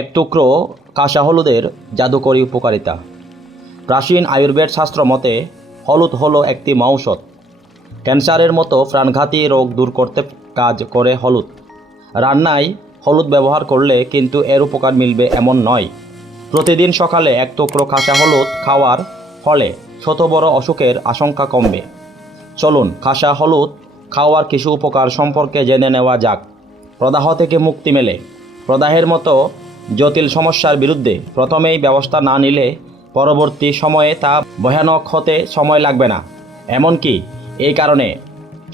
এক টুকরো কাঁচা হলুদের জাদুকরী উপকারিতা। প্রাচীন আয়ুর্বেদ শাস্ত্র মতে হলুদ হলো একটি ঔষধ। ক্যান্সারের মতো প্রাণঘাতী রোগ দূর করতে কাজ করে হলুদ। রান্নায় হলুদ ব্যবহার করলে কিন্তু এর উপকার মিলবে এমন নয়। প্রতিদিন সকালে এক টুকরো কাঁচা হলুদ খাওয়ার ফলে ছোট বড় অসুখের আশঙ্কা কমবে। চলুন কাঁচা হলুদ খাওয়ার কিছু উপকার সম্পর্কে জেনে নেওয়া যাক। প্রদাহ থেকে মুক্তি মেলে। প্রদাহের মতো জটিল সমস্যার বিরুদ্ধে প্রথমেই ব্যবস্থা না নিলে পরবর্তী সময়ে তা ভয়ানক হতে সময় লাগবে না। এমনকি এই কারণে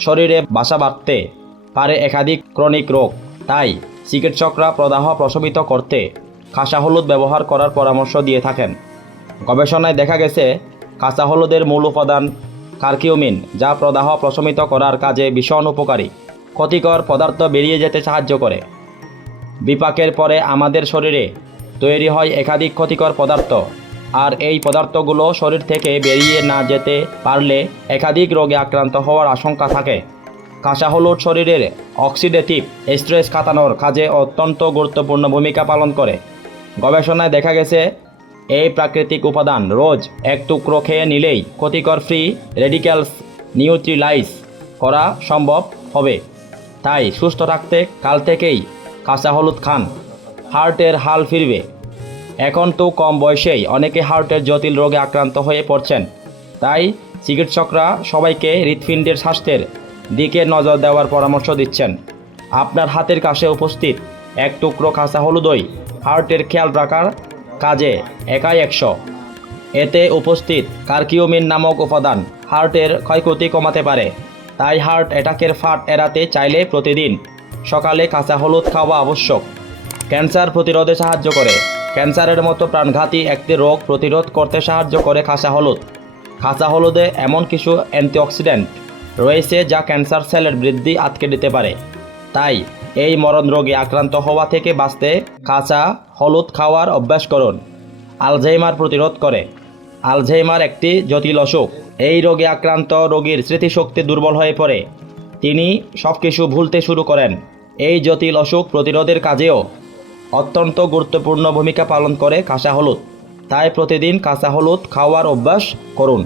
শরীরে বাসা বাঁধতে পারে একাধিক ক্রনিক রোগ। তাই চিকিৎসকরা প্রদাহ প্রশমিত করতে কাঁচা হলুদ ব্যবহার করার পরামর্শ দিয়ে থাকেন। গবেষণায় দেখা গেছে কাঁচা হলুদের মূল উপাদান কারকিউমিন, যা প্রদাহ প্রশমিত করার কাজে ভীষণ উপকারী। ক্ষতিকর পদার্থ বেরিয়ে যেতে সাহায্য করে। বিপাকের পরে আমাদের শরীরে তৈরি হয় একাধিক ক্ষতিকর পদার্থ, আর এই পদার্থগুলো শরীর থেকে বেরিয়ে না যেতে পারলে একাধিক রোগে আক্রান্ত হওয়ার আশঙ্কা থাকে। কাঁচা হলুদ শরীরের অক্সিডেটিভ স্ট্রেস কাটানোর কাজে অত্যন্ত গুরুত্বপূর্ণ ভূমিকা পালন করে। গবেষণায় দেখা গেছে এই প্রাকৃতিক উপাদান রোজ এক টুকরো খেয়ে নিলেই ক্ষতিকর ফ্রি রেডিক্যালস নিউট্রিলাইজ করা সম্ভব হবে। তাই সুস্থ থাকতে কাল থেকেই কাঁচা হলুদ খান। হার্টের হাল ফিরবে। এখন তো কম বয়সেই অনেকে হার্টের জটিল রোগে আক্রান্ত হয়ে পড়ছেন। তাই চিকিৎসকরা সবাইকে হৃৎপিণ্ডের স্বাস্থ্যের দিকে নজর দেওয়ার পরামর্শ দিচ্ছেন। আপনার হাতের কাছে উপস্থিত এক টুকরো কাঁচা হলুদই হার্টের খেয়াল রাখার কাজে একাই 100। এতে উপস্থিত কারকিউমিন নামক উপাদান হার্টের ক্ষয়ক্ষতি কমাতে পারে। তাই হার্ট অ্যাটাকের ফাঁদ এড়াতে চাইলে প্রতিদিন সকালে কাঁচা হলুদ খাওয়া আবশ্যক। ক্যান্সার প্রতিরোধে সাহায্য করে। ক্যান্সারের মতো প্রাণঘাতী একটি রোগ প্রতিরোধ করতে সাহায্য করে কাঁচা হলুদ। কাঁচা হলুদে এমন কিছু অ্যান্টিঅক্সিডেন্ট রয়েছে যা ক্যান্সার সেলের বৃদ্ধি আটকে দিতে পারে। তাই এই মরণ রোগে আক্রান্ত হওয়া থেকে বাঁচতে কাঁচা হলুদ খাওয়ার অভ্যাস করুন। আলঝেইমার প্রতিরোধ করে। আলঝেইমার একটি জটিল অসুখ। এই রোগে আক্রান্ত রোগীর স্মৃতিশক্তি দুর্বল হয়ে পড়ে। তিনি সব কিছু ভুলতে শুরু করেন। এই জটিল অসুখ প্রতিরোধের কাজেও অত্যন্ত গুরুত্বপূর্ণ ভূমিকা পালন করে কাঁচা হলুদ। তাই প্রতিদিন কাঁচা হলুদ খাওয়ার অভ্যাস করুন।